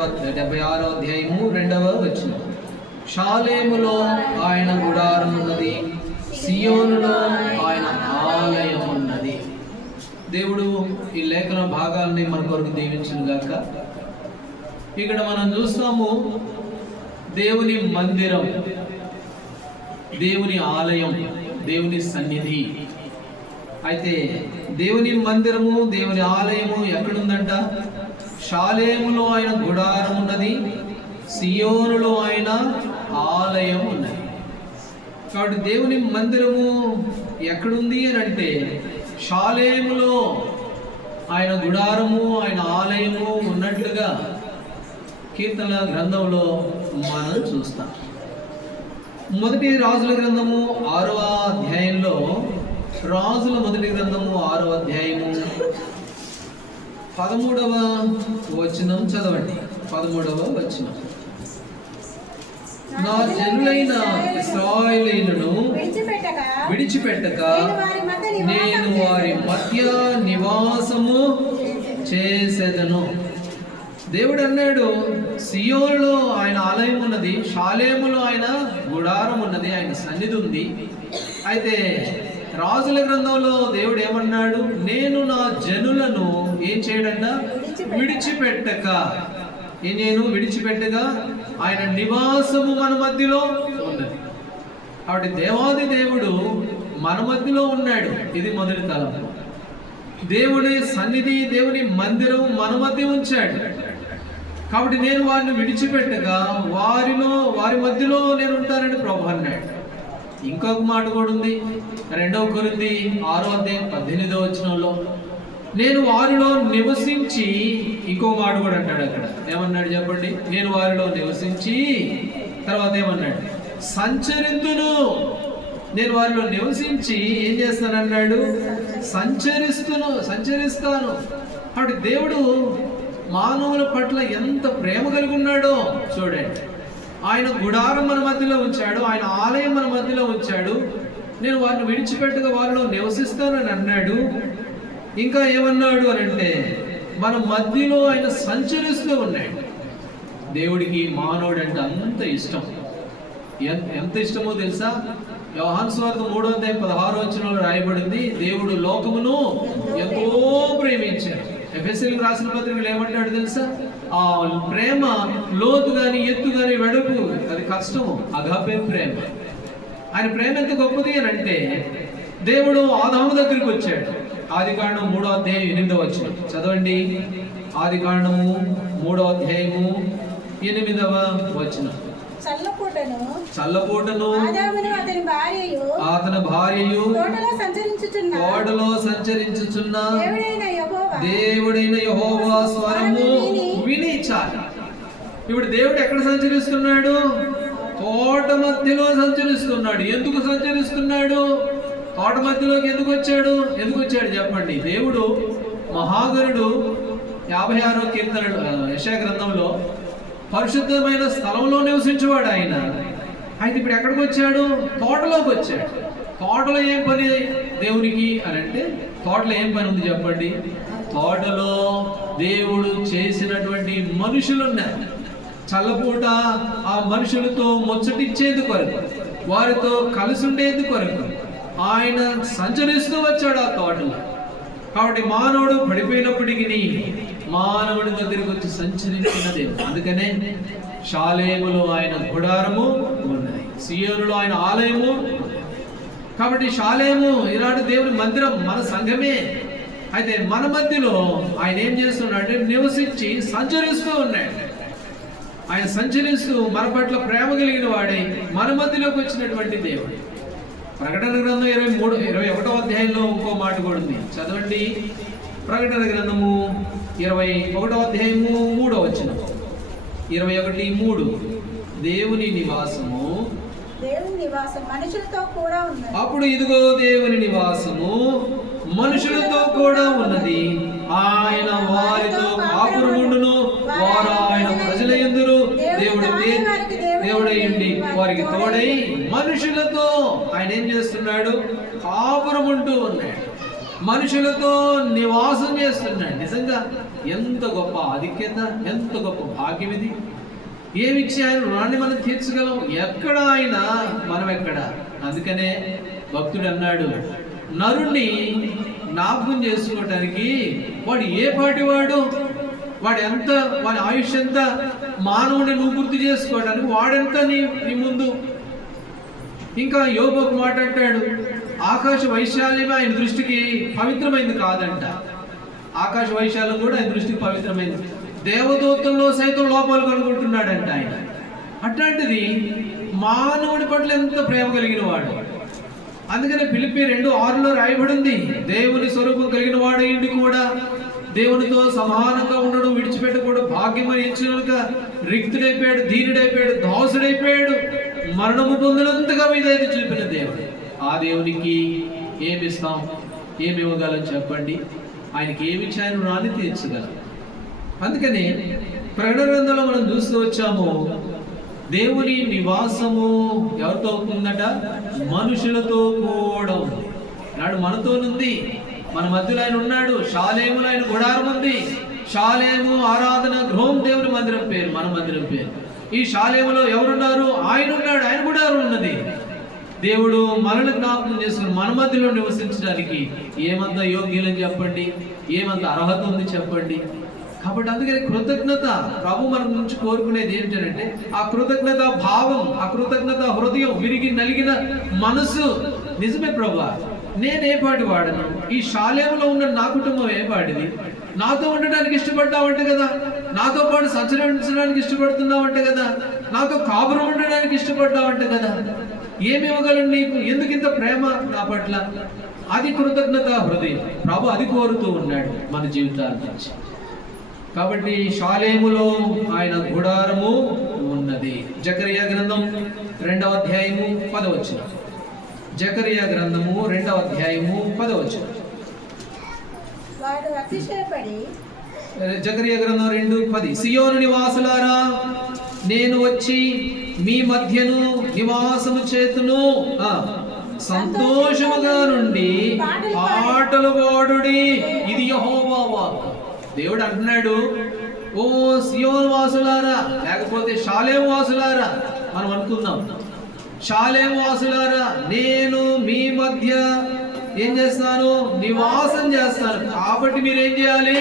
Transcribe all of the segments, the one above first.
76వ అధ్యాయము 2వ వచనం. షాలేములో ఆయన గుడారం ఉన్నది, సియోనులో ఆయన ఆలయం ఉన్నది. దేవుడు ఈ లేఖన భాగాల్ని మన కొరకు దీవించును గాక. ఇక్కడ మనం చూస్తాము దేవుని మందిరం, దేవుని ఆలయం, దేవుని సన్నిధి. అయితే దేవుని మందిరము, దేవుని ఆలయము ఎక్కడుందంట? షాలేములో ఆయన గుడారం ఉన్నది, సియోనులో ఆయన ఆలయం ఉన్నది. కాబట్టి దేవుని మందిరము ఎక్కడుంది అని అంటే షాలేములో ఆయన గుడారము, ఆయన ఆలయము ఉన్నట్లుగా కీర్తనల గ్రంథంలో మనం చూస్తాం. మొదటి రాజుల గ్రంథము 6వ అధ్యాయంలో, రాజుల మొదటి గ్రంథము 6వ అధ్యాయము 13వ వచనం చదవండి. 13వ వచనం. నా జనులైన ఇశ్రాయేలీయులను విడిచిపెట్టక నేను వారి మధ్య నివాసము చేసేదను. దేవుడు అన్నాడు, సియోనులో ఆయన ఆలయం ఉన్నది, షాలేములో ఆయన గుడారం ఉన్నది, ఆయన సన్నిధి ఉంది. అయితే రాజుల గ్రంథంలో దేవుడు ఏమన్నాడు? నేను నా జనులను ఏం చేయడంట? విడిచిపెట్టక. నేను విడిచిపెట్టగా ఆయన నివాసము మన మధ్యలో ఉన్నది. కాబట్టి దేవాది దేవుడు మన మధ్యలో ఉన్నాడు. ఇది మొదటి తలం. దేవుని సన్నిధి, దేవుని మందిరం మన మధ్య ఉంచాడు. కాబట్టి నేను వారిని విడిచిపెట్టగా వారి మధ్యలో నేను ఉంటానని ప్రభు అన్నాడు. ఇంకొక మాట కూడా ఉంది, 2 కొరింథీ 6వ అధ్యాయం 18వ వచనంలో, నేను వారిలో నివసించి, ఇంకో మాట కూడా అంటాడు అక్కడ. ఏమన్నాడు చెప్పండి? నేను వారిలో నివసించి, తర్వాత ఏమన్నాడు? సంచరింతును. నేను వారిలో నివసించి ఏం చేస్తానన్నాడు? సంచరిస్తాను. కాబట్టి దేవుడు మానవుల పట్ల ఎంత ప్రేమ కలిగి ఉన్నాడో చూడండి. ఆయన గుడారం మన మధ్యలో ఉంచాడు, ఆయన ఆలయం మన మధ్యలో ఉంచాడు. నేను వారిని విడిచిపెట్టగా వారిలో నివసిస్తానని అన్నాడు. ఇంకా ఏమన్నాడు అని అంటే, మన మధ్యలో ఆయన సంచరిస్తూ ఉన్నాడు. దేవుడికి మానవుడు అంటే అంత ఇష్టం. ఎంత ఇష్టమో తెలుసా? యోహాను సువార్త 3వ అధ్యాయం 16వ వచనంలో రాయబడింది, దేవుడు లోకమును ఎంతో ప్రేమించాడు. ఎఫెసీయులకు రాసిన పత్రికలు ఏమంటాడు తెలుసా? ఆ ప్రేమ లోతు గాని, ఎత్తు గాని, వెడపు, అది కష్టము. అగాపే ప్రేమ. ఆయన ప్రేమ ఎంత గొప్పది అని అంటే, దేవుడు ఆదాము దగ్గరికి వచ్చాడు. ఆదికాండం 3వ అధ్యాయం 8వ వచనం చదవండి. ఆదికాండము 3వ అధ్యాయము 8వ వచనం. చల్లపూటను అతని భార్యయు తోటలో సంచరించుచున్న దేవుడైన యెహోవా స్వరము విని చాలు. ఇప్పుడు దేవుడు ఎక్కడ సంచరిస్తున్నాడు? తోట మధ్యలో సంచరిస్తున్నాడు. ఎందుకు సంచరిస్తున్నాడు? తోట మధ్యలోకి ఎందుకు వచ్చాడు చెప్పండి. దేవుడు మహాగణుడు. 56వ కీర్తన యెషయా గ్రంథంలో పరిశుద్ధమైన స్థలంలో నివసించేవాడు ఆయన. అయితే ఇప్పుడు ఎక్కడికి వచ్చాడు? తోటలోకి వచ్చాడు. తోటలో ఏం పని దేవునికి అని అంటే, తోటలో ఏం పని ఉంది చెప్పండి? తోటలో దేవుడు చేసినటువంటి మనుషులు ఉన్నారు. చల్లపూట ఆ మనుషులతో ముచ్చటిచ్చేందుకు కొరకు, వారితో కలిసి ఉండేందుకు కొరకు ఆయన సంచరిస్తూ వచ్చాడు ఆ తోటలో. కాబట్టి మానవుడు పడిపోయినప్పటికీ మానవుడి దగ్గరికి వచ్చి సంచరించిన దేవుడు. అందుకనే షాలేములో ఆయన గుడారము ఉన్నది, సియోనులో ఆయన ఆలయము. కాబట్టి షాలేము ఈనాడు దేవుని మందిరం, మన సంఘమే. అయితే మన మధ్యలో ఆయన ఏం చేస్తున్నాడు? నివసించి సంచరిస్తూ ఉన్నాడు. ఆయన సంచరిస్తూ మన పట్ల ప్రేమ కలిగిన వాడై మన మధ్యలోకి వచ్చినటువంటి దేవుడు. ప్రకటన గ్రంథం 21వ అధ్యాయంలో ఇంకో మాట కూడా ఉంది, చదవండి. ప్రకటన గ్రంథము 21వ అధ్యాయము 3వ వచనం. 21:3. దేవుని నివాసము మనుషులతో కూడా ఉన్నది. అప్పుడు ఇదిగో దేవుని నివాసము మనుషులతో కూడా ఉన్నది. ఆయన వారితో కాపురముండును, వారు ఆయన ప్రజల యందును. దేవుడయ్యుండి వారికి తోడై మనుషులతో ఆయన ఏం చేస్తున్నాడు? కాపురముంటూ ఉన్నాడు, మనుషులతో నివాసం చేస్తున్నాడు. నిజంగా ఎంత గొప్ప ఆధిక్యత, ఎంత గొప్ప భాగ్యం ఇది. ఏమిచ్చి ఆయన రుణాన్ని మనం తీర్చగలం? ఎక్కడ ఆయన, మనం ఎక్కడ? అందుకనే భక్తుడు అన్నాడు, నరుణ్ణి జ్ఞాపకం చేసుకోవటానికి వాడు ఏ పాటి వాడు ఎంత, వాడి ఆయుష్ ఎంత, మానవుని నువ్వు గుర్తు చేసుకోవడానికి వాడెంత నీ ముందు. ఇంకా యోబు ఒక మాట అంటాడు, ఆకాశ వైశాల్యమే ఆయన దృష్టికి పవిత్రమైంది కాదంట. ఆకాశ వైశాల్యం కూడా ఆయన దృష్టికి పవిత్రమైంది. దేవదూతల్లో సైతం లోపాలు కనుగొంటున్నాడంట ఆయన. అట్లాంటిది మానవుడి పట్ల ఎంత ప్రేమ కలిగిన వాడు. అందుకనే ఫిలిప్పీ 2:6 రాయబడింది, దేవుని స్వరూపం కలిగిన వాడు ఇంటి కూడా దేవునితో సమానంగా ఉండడం విడిచిపెట్టకూడదు, భాగ్యమని ఇచ్చినక రిక్తుడైపోయాడు, దీనుడైపోయాడు, దాసుడైపోయాడు, మరణము పొందినంతగా విధేయత చూపిన దేవుడు. ఆ దేవునికి ఏమిస్తాం, ఏమి ఇవ్వగలం చెప్పండి? ఆయనకి ఏమిచ్చి ఆయన రుణాన్ని తీర్చగలం. అందుకని ప్రకటన గ్రంథంలో మనం చూస్తూ వచ్చాము, దేవుని నివాసము ఎవరితో అవుతుందట? మనుషులతో కూడా ఉంది. నాడు మనతోనుంది, మన మధ్యలో ఆయన ఉన్నాడు. షాలేములో ఆయన గుడారం ఉంది. షాలేము ఆరాధన గృహం దేవుని మందిరం పేరు, మన మందిరం పేరు. ఈ షాలేములో ఎవరున్నారు? ఆయన ఉన్నాడు, ఆయన గుడారం ఉన్నది. దేవుడు మనల్ని జ్ఞాపకం చేసుకుని మన మధ్యలో నివసించడానికి ఏమంత యోగ్యులని చెప్పండి, ఏమంత అర్హత ఉంది చెప్పండి. కాబట్టి అందుకని కృతజ్ఞత ప్రభు మన నుంచి కోరుకునేది ఏంటంటే ఆ కృతజ్ఞత భావం, ఆ కృతజ్ఞత హృదయం, విరిగి నలిగిన మనసు. నిజమే ప్రభా, నేను ఏ పాటి వాడను, ఈ షాలేములో ఉన్న నా కుటుంబం ఏ పాటిది, నాతో ఉండడానికి ఇష్టపడ్డావంటే కదా, నాతో పాటు సంచరించడానికి ఇష్టపడుతున్నావంటే కదా, నాతో కాపురం ఉండడానికి ఇష్టపడ్డావంటే కదా, ఏమి ఇవ్వగలను నీకు, ఎందుకు ఇంత ప్రేమ నా పట్ల? అది కృతజ్ఞత హృదయం. ప్రభు అది కోరుతూ ఉన్నాడు మన జీవితాల నుంచి. కాబట్టి షాలేములో ఆయన గుడారము ఉన్నది. జకరియా గ్రంథం 2వ అధ్యాయము 10వ వచనం. జకరియా గ్రంథము 2వ అధ్యాయము 10వ వచనం. జకరియా గ్రంథం 2:10. సియోను నివాసులారా, నేను వచ్చి మీ మధ్యను నివాసము చేతును, సంతోషముగా నుండి పాటలు పాడుడి. ఇది యెహోవా వాక్కు. దేవుడు అంటున్నాడు, ఓ సియోను వాసులారా, లేకపోతే షాలేము వాసులారా మనం అనుకుందాం. షాలేము వాసులారా, నేను మీ మధ్య ఏం చేస్తాను? నివాసం చేస్తాను. కాబట్టి మీరేం చేయాలి?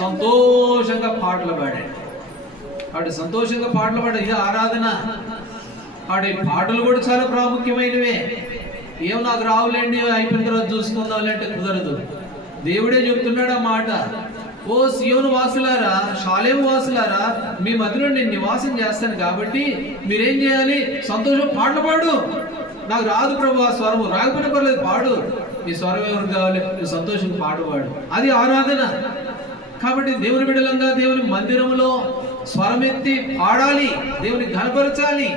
సంతోషంగా పాటలు పాడండి. వాడు సంతోషంగా పాటలు పాడాలి. ఇది ఆరాధన. వాడి పాటలు కూడా చాలా ప్రాముఖ్యమైనవే. ఏం నాకు రావులేండి, అయిపోయిన తర్వాత చూసుకుందాం అంటే కుదరదు. దేవుడే చెప్తున్నాడు ఆ మాట. ఓ సియోను వాసులారా, షాలేము వాసులారా, మీ మధ్యలో నేను నివాసం చేస్తాను కాబట్టి మీరేం చేయాలి? సంతోషం పాటలు పాడు. నాకు రాదు ప్రభు ఆ స్వరము, రాకపోయినా పర్లేదు పాడు. నీ స్వరం ఎవరికి కావాలి? నువ్వు సంతోషం పాట పాడు. అది ఆరాధన. కాబట్టి దేవుని బిడ్డలంగా దేవుని మందిరంలో స్వరమెత్తి పాడాలి, దేవుని ఘనపరచాలి.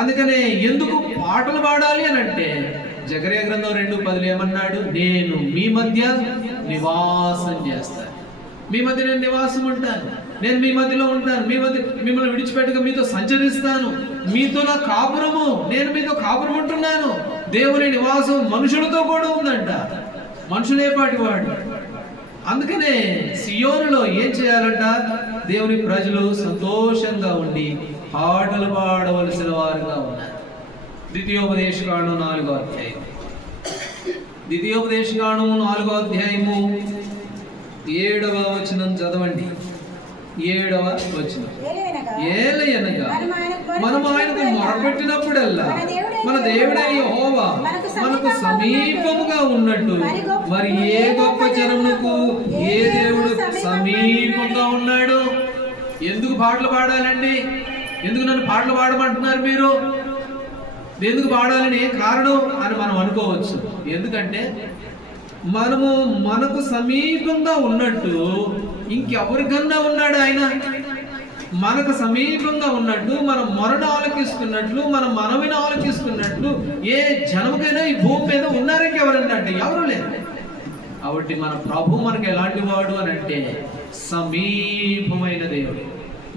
అందుకనే ఎందుకు పాటలు పాడాలి అని అంటే జకరియా గ్రంథం 2:10 ఏమన్నాడు? నేను మీ మధ్య నివాసం చేస్తాను. మీ మధ్య నేను నివాసం ఉంటాను, నేను మీ మధ్యలో ఉంటాను, మీ మధ్య మిమ్మల్ని విడిచిపెట్టక మీతో సంచరిస్తాను, మీతో నా కాపురము, నేను మీతో కాపురం ఉంటున్నాను. దేవుని నివాసం మనుషులతో కూడా ఉందంట. మనుషులే పాటి వాడు. అందుకనే సియోనులో ఏం చేయాలంట? దేవుని ప్రజలు సంతోషంగా ఉండి పాటలు పాడవలసిన వారుగా ఉన్నారు. ద్వితీయోపదేశకాండం 4వ అధ్యాయం. ద్వితీయోపదేశకాండం 4వ అధ్యాయము 7వ వచనం చదవండి. 7వ వచనం. ఏలయనగా మనం ఆయనకు మొరపెట్టినప్పుడల్లా మన దేవుడైన యెహోవా మనకు సమీపముగా ఉన్నట్టు మరి ఏ గొప్ప జనమునకు ఏ దేవుడు సమీపంగా ఉన్నాడు. ఎందుకు పాటలు పాడాలండి? ఎందుకు నన్ను పాటలు పాడమంటున్నారు మీరు? ఎందుకు పాడాలని ఏ కారణం అని మనం అనుకోవచ్చు. ఎందుకంటే మనకు సమీపంగా ఉన్నట్టు ఇంకెవరికన్నా ఉన్నాడు ఆయన. మనకు సమీపంగా ఉన్నట్టు, మన మొరను ఆలకిస్తున్నట్లు, మన మనవిని ఆలకిస్తున్నట్లు ఏ జనముకైనా ఈ భూమి మీద ఉన్నారా? ఇంకెవరన్నా అంటే ఎవరు లేరు. కాబట్టి మన ప్రభు మనకి ఎలాంటి వాడు అని అంటే సమీపమైన దేవుడు,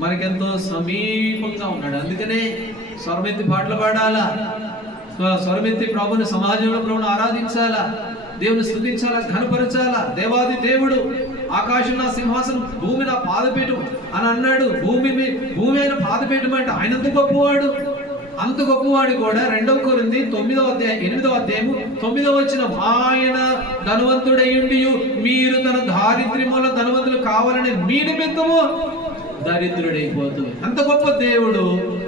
మనకెంతో సమీపంగా ఉన్నాడు. అందుకనే స్వరమెత్తి పాటలు పాడాలా, స్వరమెత్తి ప్రభుని సమాజంలో ప్రభుని ఆరాధించాలా, దేవుని స్తుతించాలా, ఘనపరచాలా. దేవాది దేవుడు ఆకాశం నా సింహాసనం, భూమి నా పాదపీఠం అని అన్నాడు. భూమి అయిన పాదపీఠం అంటే ఆయన ఎంత గొప్పవాడు. అంత గొప్పవాడు కూడా 2 కొరింథీ 8వ అధ్యాయం 9వ వచనం, ఆయన ధనవంతుడయ్యుండి మీరు తన దారిద్ర్యముల ధనవంతులు కావాలని మీ నిమిత్తము దరిద్రుడైపోతుంది. అంత గొప్ప దేవుడు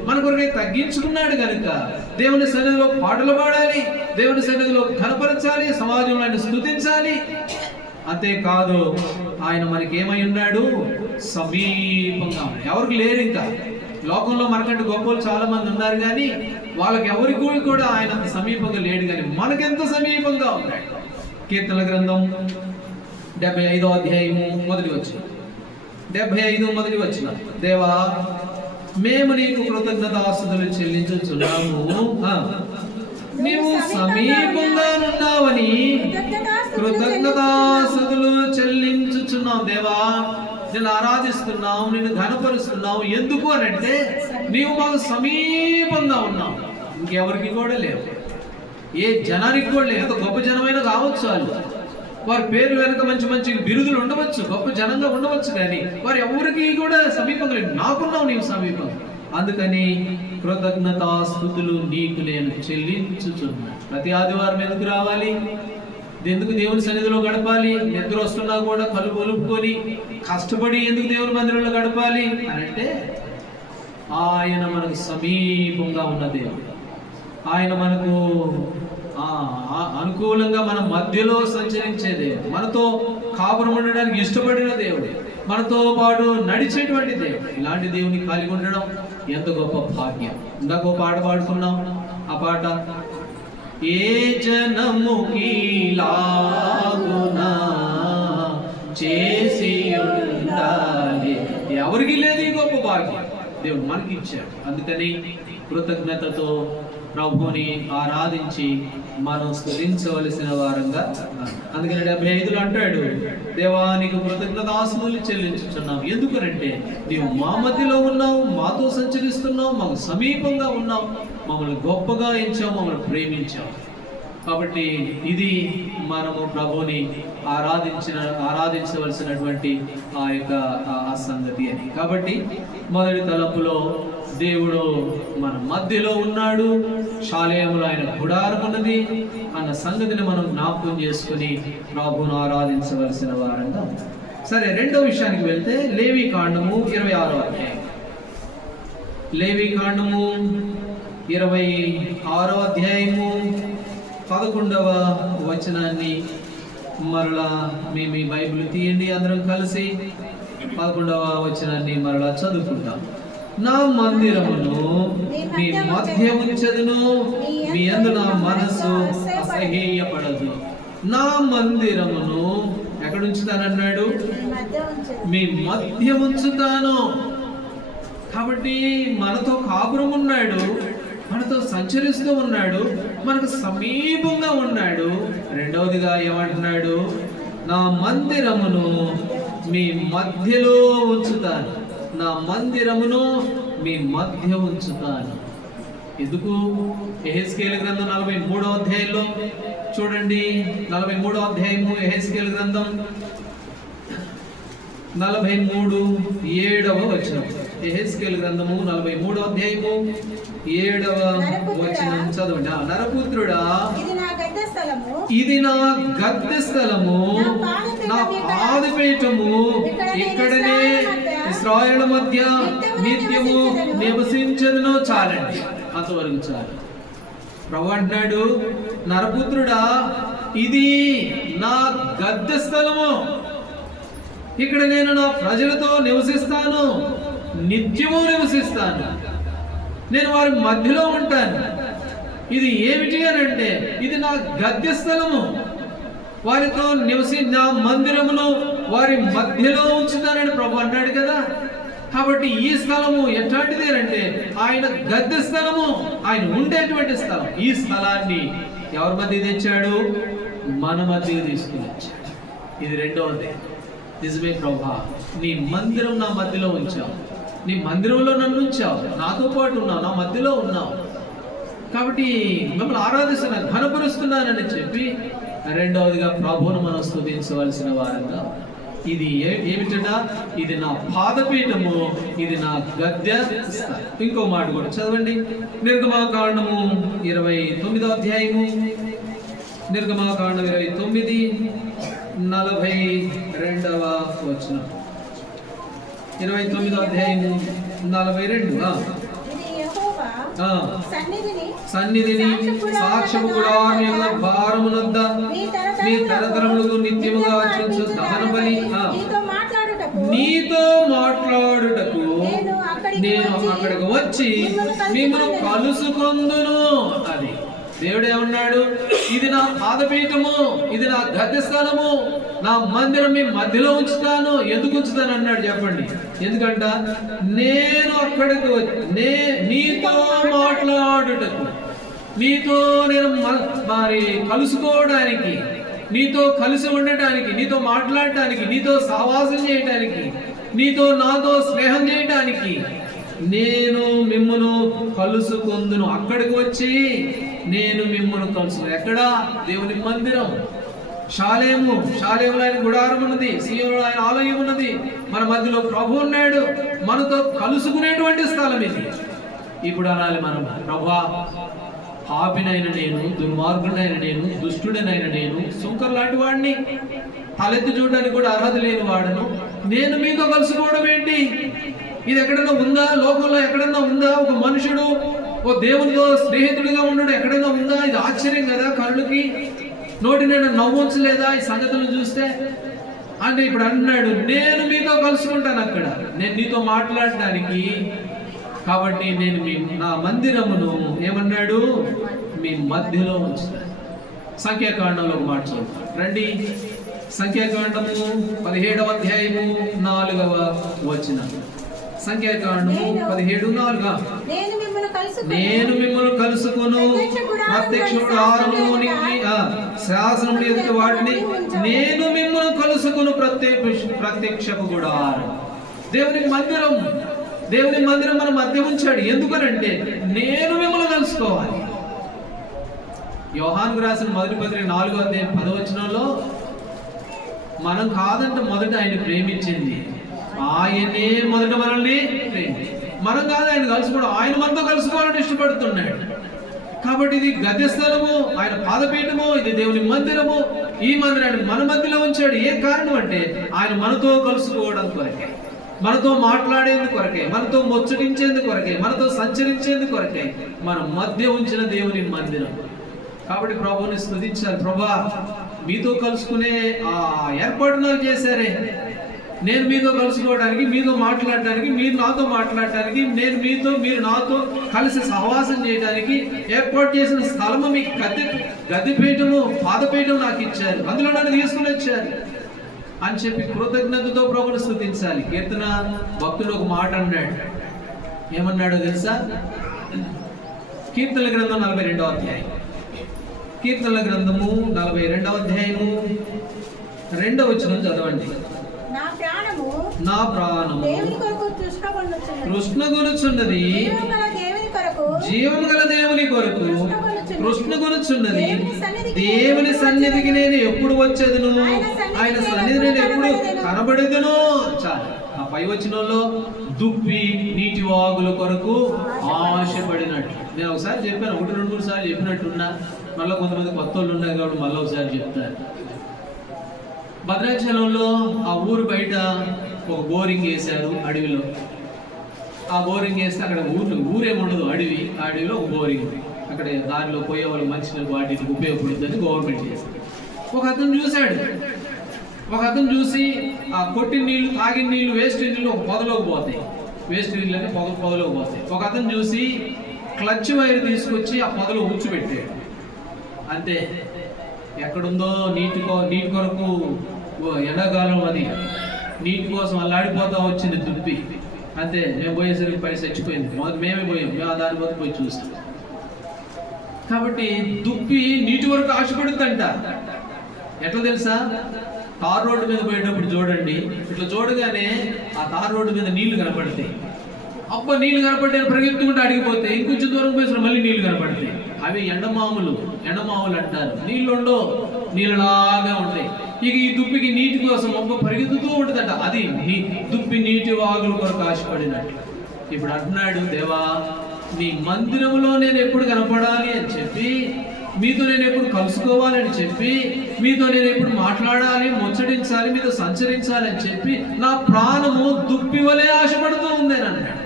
మన కొరకై తగ్గించుకున్నాడు కనుక దేవుని సన్నిధిలో పాటలు పాడాలి, దేవుని సన్నిధిలో ఘనపరచాలి, సమాజంలో ఆయన స్తుతించాలి. అంతేకాదు ఆయన మనకి ఏమై ఉన్నాడు, సమీపంగా. ఎవరికి లేరు, ఇంకా లోకంలో మనకంటే గొప్పలు చాలా మంది ఉన్నారు కానీ వాళ్ళకి ఎవరికి కూడా ఆయన అంత సమీపంగా లేడు, కానీ మనకెంత సమీపంగా ఉన్నాడు. కీర్తనల గ్రంథం 75వ అధ్యాయము మొదటి వచనం, 75 మొదటి వచనం, దేవా మేము నీకు కృతజ్ఞతాస్తుతులు చెల్లించుచున్నాము, నీవు సమీపంగా ఉన్నావని కృతజ్ఞతాస్తుతులు చెల్లించుచున్నాం. దేవా నిన్ను ఆరాధిస్తున్నాం, నిన్ను ఘనపరుస్తున్నాం. ఎందుకు అని అంటే నీవు మాకు సమీపంగా ఉన్నావు. ఇంకెవరికి కూడా లేవు, ఏ జనానికి కూడా లేదు. ఎంత గొప్ప జనమైనా కావచ్చు, వారి పేర్లు వెనుక మంచి మంచి బిరుదులు ఉండవచ్చు, గొప్ప జనంగా ఉండవచ్చు, కానీ వారు ఎవరికి కూడా సమీపంగా లేదు. నాకున్నావు నీవు సమీపం. అందుకని కృతజ్ఞతాస్తుతులు నీకు నేను చెల్లించుచున్నా. ప్రతి ఆదివారం ఎందుకు రావాలి, ఎందుకు దేవుని సన్నిధిలో గడపాలి, నిద్ర వస్తున్నా కూడా కళ్ళు పొలుపుకొని కష్టపడి ఎందుకు దేవుని మందిరంలో గడపాలి అని అంటే ఆయన మనకు సమీపంగా ఉన్న దేవుడు. ఆయన మనకు అనుకూలంగా మన మధ్యలో సంచరించే దేవుడు, మనతో కాపురం ఉండడానికి ఇష్టపడిన దేవుడు, మనతో పాటు నడిచేటువంటి దేవుడు. ఇలాంటి దేవుని కలిగి ఉండడం ఎంత గొప్ప భాగ్యం. ఇందాక పాట పాడుకున్నాం. ఆ పాట, ఏ జనముకి లాగునా చేసి ఉండాలి, ఎవరికి లేదు ఈ గొప్ప భాగ్యం, దేవుడు మనకి ఇచ్చాడు. అందుకని కృతజ్ఞతతో ప్రభుని ఆరాధించి మనం స్తుతించవలసిన వారంగా. అందుకని 75లో అంటాడు, దేవానికి కృతజ్ఞతాస్తుతులు చెల్లించుచున్నాం. ఎందుకనంటే నీవు మా మధ్యలో ఉన్నావు, మాతో సంచరిస్తున్నావు, మాకు సమీపంగా ఉన్నావు, మమ్మల్ని గొప్పగా ఎంచావు, మమ్మల్ని ప్రేమించావు. కాబట్టి ఇది మనము ప్రభుని ఆరాధించవలసినటువంటి ఆ యొక్క సంగతి అని. కాబట్టి మొదటి తలంపులో దేవుడు మన మధ్యలో ఉన్నాడు, శాలేయంలో ఆయన గుడారం ఉన్నది అన్న సంగతిని మనం జ్ఞాపకం చేసుకుని ప్రభువును ఆరాధించవలసిన వారంగా. సరే, రెండో విషయానికి వెళ్తే లేవి కాండము 26వ అధ్యాయం. లేవి కాండము 26వ అధ్యాయము 11వ వచనాన్ని మరలా మీ బైబిల్ తీయండి, అందరం కలిసి 11వ వచనాన్ని మరలా చదువుకుంటాం. నా మందిరమును మీ మధ్య ఉంచదును, మీ యందు నా మనసు అసహ్యపడదు. నా మందిరమును ఎక్కడ ఉంచుతానన్నాడు, మీ మధ్య ఉంచుతాను. కాబట్టి మనతో కాపురం ఉన్నాడు, మనతో సంచరిస్తూ ఉన్నాడు, మనకు సమీపంగా ఉన్నాడు. రెండవదిగా ఏమంటున్నాడు, నా మందిరమును మీ మధ్యలో ఉంచుతాను, నా మందిరమును మీ మధ్య ఉంచుతాను. ఎందుకు? యెహెజ్కేలు గ్రంథం 43వ అధ్యాయంలో చూడండి, 43వ అధ్యాయము యెహెజ్కేలు గ్రంథం 43:7 వచనం. యెహెజ్కేలు గ్రంథము 43వ అధ్యాయము 7వ వచనం చదవండి. నరపుత్రుడా, ఇది నా గద్దె స్థలము, నా పాదపీఠము, ఇక్కడనే ఇశ్రాయేలు మధ్య నిత్యము నివసించదును. చాలండి, అంతవరకు చాలు. ప్రభు అంటున్నాడు, నరపుత్రుడా, ఇది నా గద్దె స్థలము, ఇక్కడ నేను నా ప్రజలతో నివసిస్తాను, నిత్యము నివసిస్తాను, నేను వారి మధ్యలో ఉంటాను. ఇది ఏమిటి అని అంటే, ఇది నా గద్దె స్థలము, వారితో నా మందిరమును వారి మధ్యలో ఉంచుతానని ప్రభు అన్నాడు కదా. కాబట్టి ఈ స్థలము ఎట్లాంటిది అంటే ఆయన గద్దె స్థలము, ఆయన ఉండేటువంటి స్థలం. ఈ స్థలాన్ని ఎవరి మధ్య తెచ్చాడు? మన మధ్య తీసుకుని వచ్చాడు. ఇది రెండవది. నిజమే ప్రభా, నీ మందిరం నా మధ్యలో ఉంచావు, నీ మందిరంలో నన్ను ఉంచావు, నాతో పాటు ఉన్నావు, నా మధ్యలో ఉన్నావు. కాబట్టి మిమ్మల్ని ఆరాధిస్తున్నా, ఘనపరుస్తున్నానని చెప్పి రెండవదిగా ప్రభువును మనం స్తుతించవలసిన వారంగా. ఇది ఏమిటంట? ఇది నా పాదపీఠము, ఇది నా గద్దె. ఇంకో మాట కూడా చదవండి. నిర్గమాకాండము 29వ అధ్యాయము, నిర్గమాకాండం 29 42వ వచనం. 29వ అధ్యాయము 42. సన్నిధిని సాక్ష్యపు గుడారము యొక్క భారమునొద్ద మీ తరతరములకు నిత్యముగా అర్పించు దహన బలి నీతో మాట్లాడుటకు నేను అక్కడికి వచ్చి మిమ్మల్ని కలుసుకొందును. అది దేవుడు ఏమన్నాడు? ఇది నా పాదపీఠము, ఇది నా గద్దె స్థానము, నా మందిరం మీ మధ్యలో ఉంచుతాను. ఎందుకు ఉంచుతాను అన్నాడు చెప్పండి? ఎందుకంట నేను అక్కడికి వచ్చి నీతో మాట్లాడుటకు, నీతో నేను మరి కలుసుకోవడానికి, నీతో కలిసి ఉండటానికి, నీతో మాట్లాడటానికి, నీతో సహవాసం చేయటానికి, నీతో నాతో స్నేహం చేయటానికి నేను మిమ్మును కలుసుకొందును. అక్కడికి వచ్చి నేను మిమ్మును కలుసు. ఎక్కడ? దేవుని మందిరం, షాలేములో ఆయన గుడారం ఉన్నది, సీయోనులో ఆయన ఆలయం ఉన్నది, మన మధ్యలో ప్రభు ఉన్నాడు, మనతో కలుసుకునేటువంటి స్థలం ఇది. ఇప్పుడు అనాలి మనం, ప్రభువా, పాపినైన నేను, దుర్మార్గుడైన నేను, దుష్టుడనైన నేను, సుంకర్ లాంటి వాడిని, తలెత్తి చూడడానికి కూడా అర్హత లేని వాడను, నేను మీతో కలుసుకోవడం ఏంటి? ఇది ఎక్కడైనా ఉందా? లోకంలో ఎక్కడైనా ఉందా? ఒక మనుషుడు ఓ దేవునితో స్నేహితుడిగా ఉండడం ఎక్కడైనా ఉందా? ఇది ఆశ్చర్యం కదా, కళ్ళకి నోటి నేను నవ్వుంచలేదా ఈ సంగతులను చూస్తే? అంటే ఇప్పుడు అన్నాడు, నేను మీతో కలుసుకుంటాను అక్కడ, నేను నీతో మాట్లాడడానికి. కాబట్టి నేను నా మందిరమును ఏమన్నాడు? మీ మధ్యలో ఉంచుతాను. సంఖ్యాకాండంలో ఒక మాట చదువుతాను రండి. సంఖ్యాకాండము 17వ అధ్యాయము 4వ వచనం. సంఖ్యాకాండము 17:4. నేను మిమ్మల్ని కలుసుకొను ప్రత్యక్ష గుడారములోనికి శాసనములు ఎదుటి వాటిని నేను మిమ్మల్ని కలుసుకొను ప్రత్యక్షపు గుడారం. దేవుని మందిరం మన మధ్య ఉంచాడు. ఎందుకనంటే నేను మిమ్మల్ని కలుసుకోవాలి. యోహానుకు రాసిన మొదటి పత్రిక 4వ అధ్యాయం 10వ వచనంలో మనం కాదంటే మొదట ఆయన ప్రేమించింది, ఆయనే మొదట మనల్ని ప్రేమించింది. మనం కాదు ఆయన కలుసుకోవడం, ఆయన మనతో కలుసుకోవాలని ఇష్టపడుతున్నాడు. కాబట్టి ఇది గద్దె స్థలము, ఆయన పాదపీఠము, ఇది దేవుని మందిరము. ఈ మందిరాన్ని మన మధ్యలో ఉంచాడు. ఏ కారణం అంటే ఆయన మనతో కలుసుకోవడం కొరకే, మనతో మాట్లాడేందుకు కొరకే, మనతో ముచ్చటించేందుకు కొరకే, మనతో సంచరించేందుకు కొరకే మన మధ్య ఉంచిన దేవుని మందిరం. కాబట్టి ప్రభువుని స్తుతించాలి. ప్రభా, మీతో కలుసుకునే ఆ ఏర్పాటు నాకు చేశారే, నేను మీతో కలుసుకోవడానికి, మీతో మాట్లాడడానికి, మీరు నాతో మాట్లాడటానికి, మీరు నాతో కలిసి సహవాసం చేయడానికి ఏర్పాటు చేసిన స్థలము మీ గద్దెపీఠము, పాదపీఠం నాకు ఇచ్చారు, అందులో నన్ను తీసుకుని వచ్చారు అని చెప్పి కృతజ్ఞతతో ప్రభువుని స్తుతించాలి. కీర్తన భక్తుడు ఒక మాట అన్నాడు. ఏమన్నాడో తెలుసా? కీర్తనల గ్రంథం 42వ అధ్యాయం. కీర్తనల గ్రంథము 42వ అధ్యాయము 2వ వచనం చదవండి. నా ప్రాణము కృష్ణగొనుచున్నది, జీవము గల దేవుని కొరకు కృష్ణగొనుచున్నది. దేవుని సన్నిధికి నేను ఎప్పుడు వచ్చేదను, ఆయన సన్నిధి నేను ఎప్పుడు కనబడేదను. చాలు. ఆ పై వచనంలో దుప్పి నీటి వాగుల కొరకు ఆశపడినట్టు. నేను ఒకసారి చెప్పాను, 1-2 సార్లు చెప్పినట్టున్నా, మళ్ళీ కొంతమంది కొత్త వాళ్ళు ఉన్నారు కాబట్టి మళ్ళీ ఒకసారి చెప్తారు. భద్రాచలంలో ఆ ఊరు బయట ఒక బోరింగ్ వేశారు అడవిలో. ఆ బోరింగ్ వేస్తే అక్కడ ఊరేముండదు, అడవి. ఆ అడవిలో ఒక బోరింగ్, అక్కడ దారిలో పోయే వాళ్ళు మంచినీళ్ళు వాటికి ఉపయోగపడుతుందని గవర్నమెంట్ చేశారు. ఒక అతను చూసి ఆ కొట్టిన నీళ్లు, తాగిన నీళ్లు, వేస్ట్ నీళ్ళు ఒక పొదలోకి పోతాయి, వేస్ట్ నీళ్ళని పొదలోకి పోతాయి. ఒక అతను చూసి క్లచ్ వైర్ తీసుకొచ్చి ఆ పొదలో ఉచ్చిపెట్టాడు. అంతే, ఎక్కడుందో నీటి కొరకు ఎండాకాలం అది నీటి కోసం అల్లాడిపోతా వచ్చింది దుప్పి. అంతే, మేము పోయేసరికి పని చచ్చిపోయింది. మేమే పోయాం, మేము దాని వరకు పోయి చూస్తాం. కాబట్టి దుప్పి నీటి వరకు ఆశపడుతుందంట. ఎట్లా తెలుసా? తార్ రోడ్డు మీద పోయేటప్పుడు చూడండి, ఇట్లా చూడగానే ఆ తార్ రోడ్డు మీద నీళ్లు కనపడతాయి. అబ్బా, నీళ్లు కనపడితే పరిగెత్తుకుంటే అడిగిపోతే ఇంకొంచెం దూరం పోయి మళ్ళీ నీళ్లు కనపడతాయి. అవి ఎండమావులు అంటారు. నీళ్ళు ఉండవు, నీళ్ళలాగా ఉంటాయి. ఇక ఈ దుప్పికి నీటి కోసం పరిగెత్తుతూ ఉంటుందట. అది దుప్పి నీటి వాగుల కొరకు ఆశపడినట్టు. ఇప్పుడు అంటున్నాడు, దేవా నీ మందిరంలో నేను ఎప్పుడు కనపడాలి అని చెప్పి, మీతో నేను ఎప్పుడు కలుసుకోవాలని చెప్పి, మీతో నేను ఎప్పుడు మాట్లాడాలి, ముచ్చటించాలి, మీతో సంచరించాలి అని చెప్పి నా ప్రాణము దుప్పి వలె ఆశపడుతూ ఉంది అని అన్నాడు.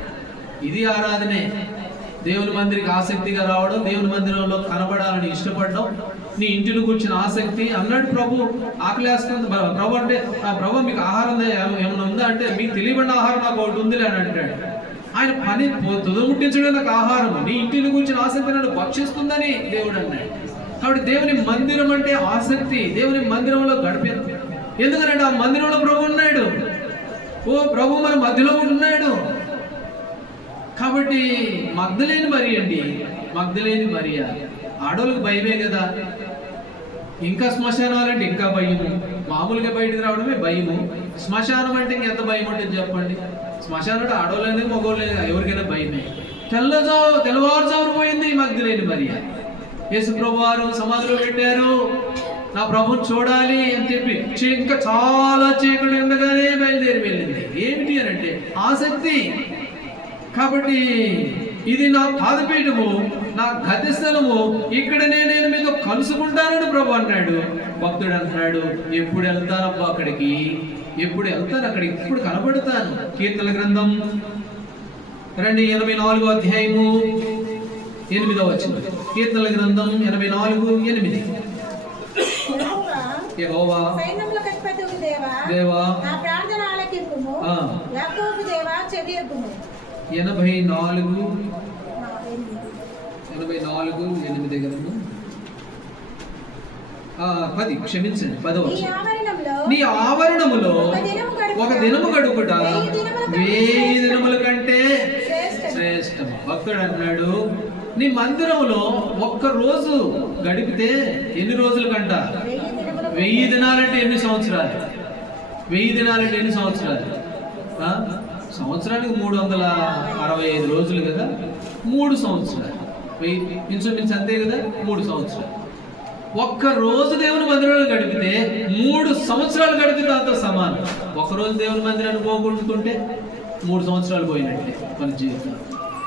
ఇది ఆరాధనే. దేవుని మందిరికి ఆసక్తిగా రావడం, దేవుని మందిరంలో కనబడాలని ఇష్టపడడం, నీ ఇంటిని కూర్చున్న ఆసక్తి. అన్నాడు ప్రభు, ఆకలేస్తుంది ప్రభు అంటే, ప్రభు మీకు ఆహారం ఏమైనా ఉందా అంటే, మీకు తెలియబడిన ఆహారం నాకు ఒకటి ఉందిలే అని అంటాడు. ఆయన పని తుదముట్టించడం నాకు ఆహారం, నీ ఇంటిని కూర్చున్న ఆసక్తి నన్ను భక్షిస్తుందని దేవుడు అన్నాడు. కాబట్టి దేవుని మందిరం అంటే ఆసక్తి, దేవుని మందిరంలో గడిపేది. ఎందుకంటే ఆ మందిరంలో ప్రభు ఉన్నాడు. ఓ ప్రభు మన మధ్యలో ఉన్నాడు. కాబట్టి మగ్ధలేని మరి అండి, మగ్ధలేని మరియ. ఆడోళ్ళకి భయమే కదా, ఇంకా శ్మశానాలంటే ఇంకా భయము. మామూలుగా బయటకు రావడమే భయము, శ్మశానం అంటే ఇంకెంత భయం ఉంటుంది చెప్పండి. శ్మశానం అంటే ఆడోళ్ళని మగోళ్ళని ఎవరికైనా భయమే. తెల్లవారుజామున పోయింది ఈ మగ్ధలేని మరియ. యేసు ప్రభు వారు సమాధిలో పెట్టారు, నా ప్రభుని చూడాలి అని చెప్పి ఇంకా చాలా చీకటి ఉండగానే బయలుదేరి వెళ్ళింది. ఏమిటి అని అంటే ఆసక్తి. కాబట్టి ఇది నా పాదపీఠము, నా గతి స్థలము, ఇక్కడనే నేను మీతో కలుసుకుంటానని ప్రభు అన్నాడు. భక్తుడు అంటున్నాడు, ఎప్పుడు వెళ్తానబ్బా అక్కడికి, ఎప్పుడు వెళ్తాను అక్కడికి, ఇప్పుడు కనబడతాను. కీర్తన గ్రంథం రండి 84వ అధ్యాయము 8వ వచనం. కీర్తన గ్రంథం 84:8. యెహోవా దేవా నా ప్రార్థన ఆలకింపుము, యాకోబు దేవా చెవియొగ్గుము. 84:8 గ్రంథం 10, క్షమించండి 10వ వచనం. నీ ఆవరణములో ఒక దినము గడుపుట 1000 దినముల కంటే శ్రేష్టము. భక్తుడు అంటున్నాడు, నీ మందిరంలో ఒక్క రోజు గడిపితే ఎన్ని రోజుల కంట? 1000 దినాలంటే ఎన్ని సంవత్సరాలు? 1000 దినాలంటే ఎన్ని సంవత్సరాలు? సంవత్సరానికి 365 రోజులు కదా, 3 సంవత్సరాలు. ఇంచుమించు అంతే కదా, 3 సంవత్సరాలు. ఒక్క రోజు దేవుని మందిరంలో గడిపితే 3 సంవత్సరాలు గడిపితే దాంతో సమానం. ఒకరోజు దేవుని మందిరాన్ని పోగొట్టుకుంటే 3 సంవత్సరాలు పోయినట్టే మన జీవితం.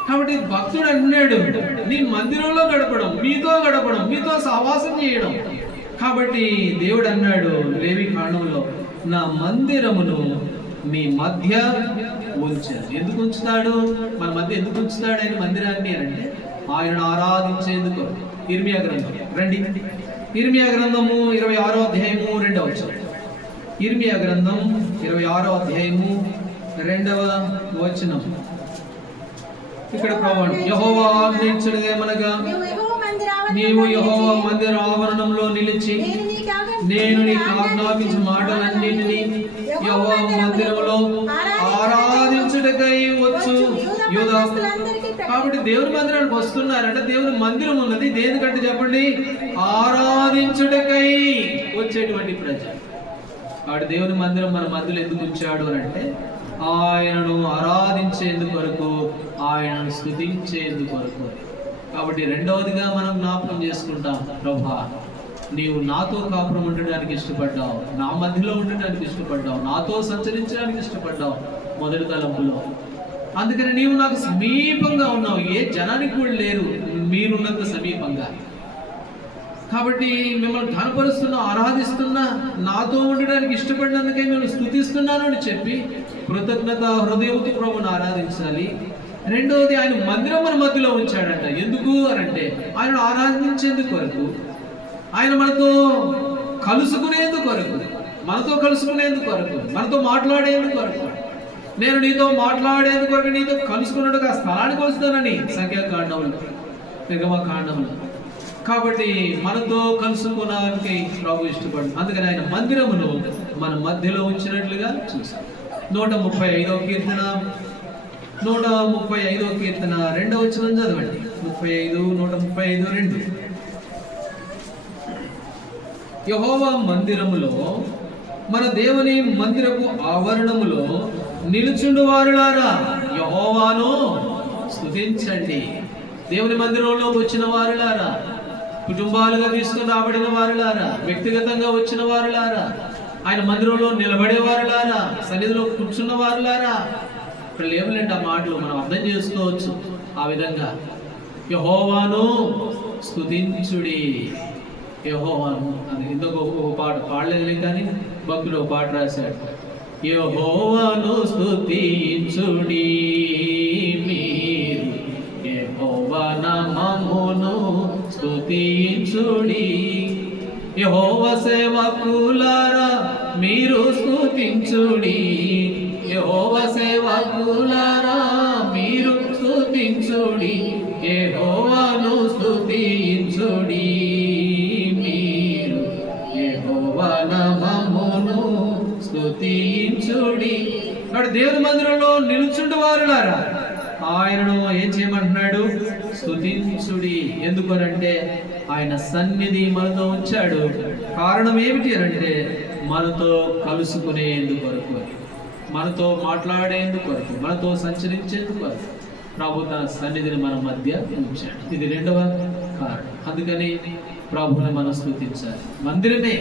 కాబట్టి భక్తుడు అంటున్నాడు, నీ మందిరంలో గడపడం, మీతో గడపడం, మీతో సహవాసం చేయడం. కాబట్టి దేవుడు అన్నాడు లేవి కాండంలో, నా మందిరమును మీ మధ్య ఉంచాడు. ఎందుకు ఉంచుతాడు? మన మధ్య ఎందుకు ఉంచుతాడు ఆయన మందిరాన్ని అంటే, ఆయనను ఆరాధించేందుకు. ఇర్మియా గ్రంథం రండి, ఇర్మియా గ్రంథము 26వ అధ్యాయము 2వ వచనం. ఇర్మియా గ్రంథం 26వ అధ్యాయము 2వ వచనం. ఇక్కడ ప్రభువు యెహోవా ఆజ్ఞించినదేమనగా, నీవు యెహోవా మందిర ఆవరణంలో నిలిచి నేను నీకు ఆజ్ఞాపించిన మాటలన్నింటినీ యెహోవా మందిరములో ఆరాధించుటకై వచ్చు యూదా. కాబట్టి దేవుని మందిరానికి వస్తున్నారంటే దేవుని మందిరం ఉన్నది దేనికంటే చెప్పండి, ఆరాధించుటకై వచ్చేటువంటి ప్రజలు. కాబట్టి దేవుని మందిరం మన మధ్యలో ఎందుకు ఉంచాడు అని అంటే, ఆయనను ఆరాధించేందుకు వరకు, ఆయనను స్తుతించేందుకు వరకు. కాబట్టి రెండవదిగా మనం జ్ఞాపకం చేసుకుంటాం, ప్రభా నీవు నాతో కాపురం ఉండడానికి ఇష్టపడ్డావు, నా మధ్యలో ఉండడానికి ఇష్టపడ్డావు, నాతో సంచరించడానికి ఇష్టపడ్డావు మొదటి తలంపులో. అందుకని నీవు నాకు సమీపంగా ఉన్నావు, ఏ జనానికి కూడా లేరు మీరున్నంత సమీపంగా. కాబట్టి మిమ్మల్ని ఘనపరుస్తున్నా, ఆరాధిస్తున్నా, నాతో ఉండడానికి ఇష్టపడినందుకే మిమ్మల్ని స్తుతిస్తున్నాను అని చెప్పి కృతజ్ఞత హృదయంతో ప్రభువుని ఆరాధించాలి. రెండవది, ఆయన మందిరం మన మధ్యలో ఉంచాడంట. ఎందుకు అనంటే ఆయనను ఆరాధించేందుకు కొరకు, ఆయన మనతో కలుసుకునేందుకు కొరకు, మనతో కలుసుకునేందుకు కొరకు, మనతో మాట్లాడేందుకు కొరకు. నేను నీతో మాట్లాడేందుకు కొరకు, నీతో కలుసుకున్నట్టుగా స్థలానికి వస్తానని సంఖ్యాకాండంలో, నిర్గమకాండంలో. కాబట్టి మనతో కలుసుకోవడానికి ప్రభు ఇష్టపడు. అందుకని ఆయన మందిరమును మన మధ్యలో ఉంచినట్లుగా చూసాం. 135వ కీర్తన 2వ వచనం చదవండి. 135:2. యెహోవా మందిరములో, మన దేవుని మందిరపు ఆవరణములో నిలుచుండు వారులారా యెహోవాను స్తుతించండి. దేవుని మందిరంలో వచ్చిన వారులారా, కుటుంబాలుగా తీసుకుని రాబడిన వారులారా, వ్యక్తిగతంగా వచ్చిన వారులారా, ఆయన మందిరంలో నిలబడేవారులారా, సన్నిధిలో కూర్చున్న వారులారా. ఇక్కడ లేవులేండి ఆ మాటలు, మనం అర్థం చేసుకోవచ్చు ఆ విధంగా. యెహోవాను స్తుతించుడి, యెహోవాను అని ఇంకొక ఒక పాట పాడలేదు కానీ భక్తుడు ఒక పాట రాశాడు. యెహోవాను స్తుతించుడి మీరు, యెహోవా నామమును స్తుతించుడి, యెహోవా సేవకులారా మీరు స్తుతించుడి, యెహోవా సేవకులారా మీరు స్తుతించుడి, యెహోవాను స్తుతించుడి మీరు, యెహోవా నామమును స్తుతించుడి. కాబట్టి దేవుని మందిరంలో నిలుచుండు వారులారా ఆయనను ఏం చేయమంటున్నాడు? స్తుతించుడి. ఎందుకనంటే ఆయన సన్నిధి మనతో ఉంచాడు. కారణం ఏమిటి అంటే మనతో కలుసుకునేందుకు వరకు, మనతో మాట్లాడేందుకు వరకు, మనతో సంచరించేందుకు వరకు ప్రభు తన సన్నిధిని మన మధ్య ఉంచాడు. ఇది రెండవ కారణం. అందుకని ప్రభుని మనం స్తుతించాలి. మందిరమే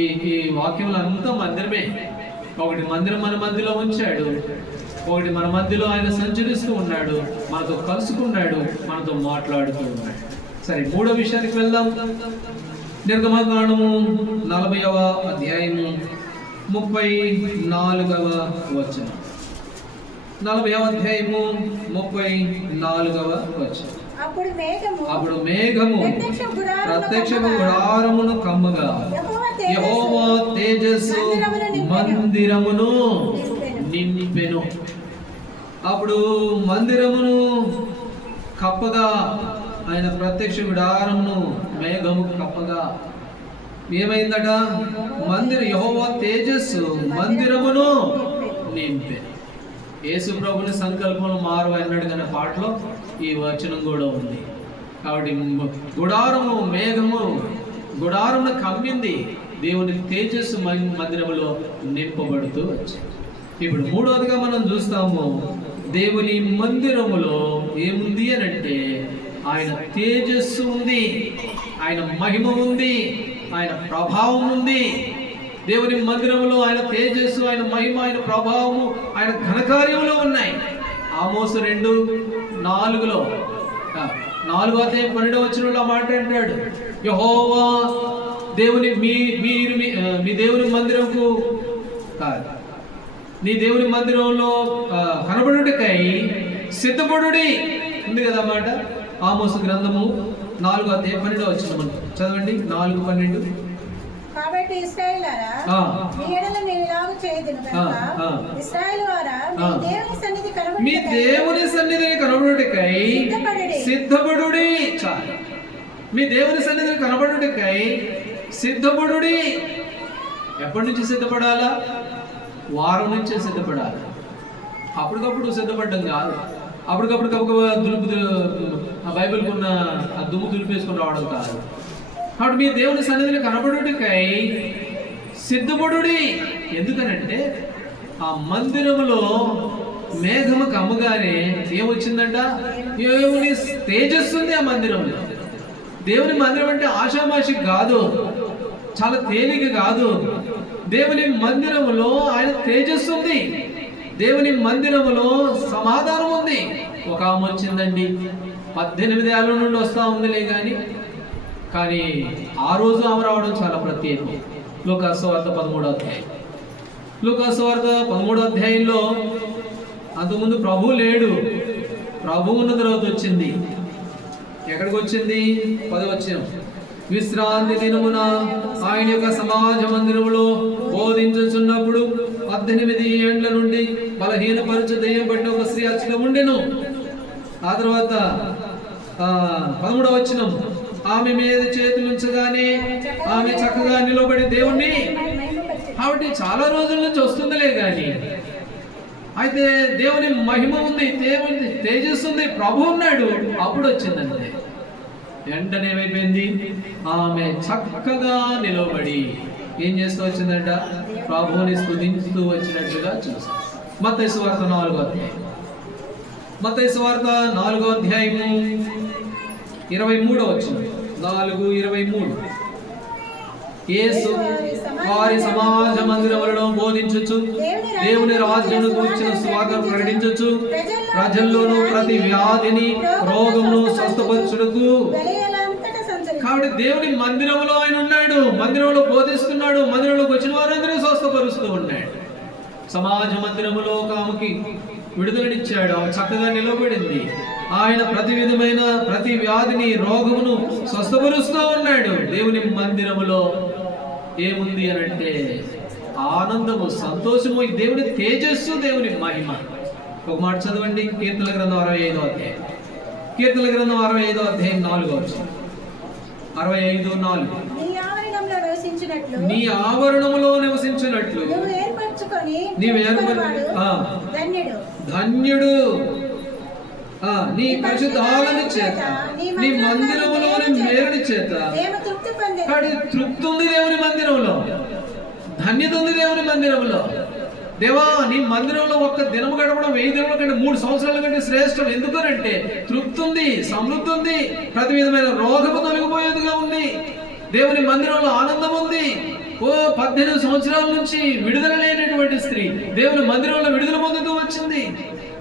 ఈ వాక్యంలో అంతా మందిరమే. ఒకటి మందిరం మన మధ్యలో ఉంచాడు, ఒకటి మన మధ్యలో ఆయన సంచరిస్తూ ఉన్నాడు, మనతో కలుసుకున్నాడు, మనతో మాట్లాడుతూ ఉన్నాడు. సరే, మూడో విషయానికి వెళ్దాం. నిర్గమకాండము 40వ అధ్యాయము 34వ వచనం. 40వ అధ్యాయము 34వ వచనం. అప్పుడు మేఘము ప్రత్యక్ష గుడారమును కమ్మగా యెహోవా తేజస్సు మందిరమును నింపెను. అప్పుడు మందిరమును కప్పగా, ఆయన ప్రత్యక్ష గుడారమును మేఘము కప్పగా ఏమైందట? యెహోవా తేజస్సు మందిరమును నింపెను. యేసు ప్రభుని సంకల్పం మారు అన్నాడు కానీ పాటలో ఈ వచనం కూడా ఉంది. కాబట్టి గుడారము మేఘము గుడారమును కమ్మింది, దేవుని తేజస్సు మందిరములో నింపబడుతూ వచ్చింది. ఇప్పుడు మూడవదిగా మనం చూస్తాము, దేవుని మందిరములో ఏముంది అని అంటే ఆయన తేజస్సు ఉంది, ఆయన మహిమ ఉంది, ఆయన ప్రభావం ఉంది. దేవుని మందిరంలో ఆయన తేజస్సు, ఆయన మహిమ, ఆయన ప్రభావము, ఆయన ఘనకార్యములు ఉన్నాయి. ఆమోసు 2:4 4వ అధ్యాయం 12వ వచనంలో మాట్లాడాడు, యెహోవా దేవుని మీ దేవుని మందిరంకు కాదు, నీ దేవుని మందిరంలో కనబడుటకై సిద్ధపడుడి ఉంది కదా మాట. ఆమోసు గ్రంథము 4వ అధ్యాయం 12వ వచనం చదవండి. 4:12. కాబట్టి ఇశ్రాయేలులారా, మీ ఎడల నేను ఇలాగు చేయుదును గనుక ఇశ్రాయేలులారా, మీ దేవుని సన్నిధిని కనబడుటకై సిద్ధపడుడి. చాలు. మీ దేవుని సన్నిధిని కనబడుటకై సిద్ధపడుడి. ఎప్పటి నుంచి సిద్ధపడాలా? వారం నుంచే సిద్ధపడాలి. అప్పటికప్పుడు సిద్ధపడడం కాదు. అప్పటికప్పుడు బైబిల్కి ఉన్న ఆ దుమ్ము దులిపేసుకుని రావడం కాదు. కాబట్టి మీ దేవుని సన్నిధిని కనబడుటకై సిద్ధపడుడి. ఎందుకనంటే ఆ మందిరములో మేఘము కమ్మగానే ఏమొచ్చిందంట? దేవుని తేజస్సు ఉంది ఆ మందిరంలో. దేవుని మందిరం అంటే ఆషామాషి కాదు, చాలా తేలిక కాదు. దేవుని మందిరములో ఆయన తేజస్సు ఉంది, దేవుని మందిరములో సమాధానం ఉంది. ఒక ఆమె వచ్చిందండి, 18 ఏళ్ళ నుండి వస్తూ ఉందిలే కానీ ఆ రోజు ఆమె రావడం చాలా ప్రత్యేకం. లూకాసు వార్త 13వ అధ్యాయం. లూకాసు వార్త 13వ అధ్యాయంలో అంతకుముందు ప్రభు లేడు, ప్రభు ఉన్న తర్వాత వచ్చింది. ఎక్కడికి వచ్చింది? 10వ వచనం. విశ్రాంతి దినమున ఆయన యొక్క సమాజ మందిరములో బోధించుచున్నప్పుడు 18 ఏండ్ల నుండి బలహీనపరచు దెయ్యం పట్టిన ఒక స్త్రీ అచ్చట ఉండెను. ఆ తర్వాత 13వ వచనం. ఆమె మీద చేతులు ఉంచగానే ఆమె చక్కగా నిలబడి దేవుణ్ణి, కాబట్టి చాలా రోజుల నుంచి వస్తుందిలే కానీ అయితే దేవుని మహిమ ఉంది, దేవుని తేజస్సు ఉంది, ప్రభు ఉన్నాడు. అప్పుడు వచ్చిందంటే వెంటనే ఏమైపోయింది? ఆమె చక్కగా నిలబడి ఏం చేస్తూ వచ్చిందంట? ప్రభువుని స్తుతిస్తూ వచ్చినట్లుగా చూస్తాం. మత్తయి సువార్త 4వ అధ్యాయం. మత్తయి సువార్త 4వ అధ్యాయము 23వ వచనం. 4:23. యేసు వారి సమాజ మందిరములలో బోధించుచు దేవుని రాజ్యమును గూర్చిన సువార్త ప్రకటించుచు ప్రజల్లోనూ ప్రతి వ్యాధిని రోగమును స్వస్థపరచుటకు. కాబట్టి దేవుని మందిరంలో ఆయన ఉన్నాడు, మందిరంలో బోధిస్తున్నాడు, మందిరంలోకి వచ్చిన వారందరూ స్వస్థపరుస్తూ ఉన్నాడు. సమాజ మందిరములో ఒక ఆమెకి విడుదలనిచ్చాడు, ఆమె చక్కగా నిలబడింది. ఆయన ప్రతి విధమైన ప్రతి వ్యాధిని రోగమును స్వస్థపరుస్తూ ఉన్నాడు. దేవుని మందిరములో ఏముంది అని అంటే ఆనందము, సంతోషము, దేవుని తేజస్సు, దేవుని మహిమ. ఒక మాట చదవండి, కీర్తన గ్రంథం 65వ అధ్యాయం. కీర్తన గ్రంథం 65వ అధ్యాయం 4వ వచనం. 65:4. నీ ఆవరణములో నివసించినట్లు నీవు ధన్యుడు. నీ పరిశుద్ధాలను చేత నీ మందిరములోని మేలుని చేత. తృప్తి ఉంది దేవుని మందిరంలో, ధన్యత ఉంది దేవుని మందిరంలో. దేవా, నీ మందిరంలో ఒక్క దినము గడపడం 1000 దినముల కంటే 3 సంవత్సరాల కంటే శ్రేష్టం. ఎందుకనంటే తృప్తి ఉంది, సమృద్ధి ఉంది, ప్రతి విధమైన రోగము తొలగిపోయేదిగా ఉంది. దేవుని మందిరంలో ఆనందం ఉంది. 18 సంవత్సరాల నుంచి విడుదల లేనటువంటి స్త్రీ దేవుని మందిరంలో విడుదల పొందుతూ వచ్చింది.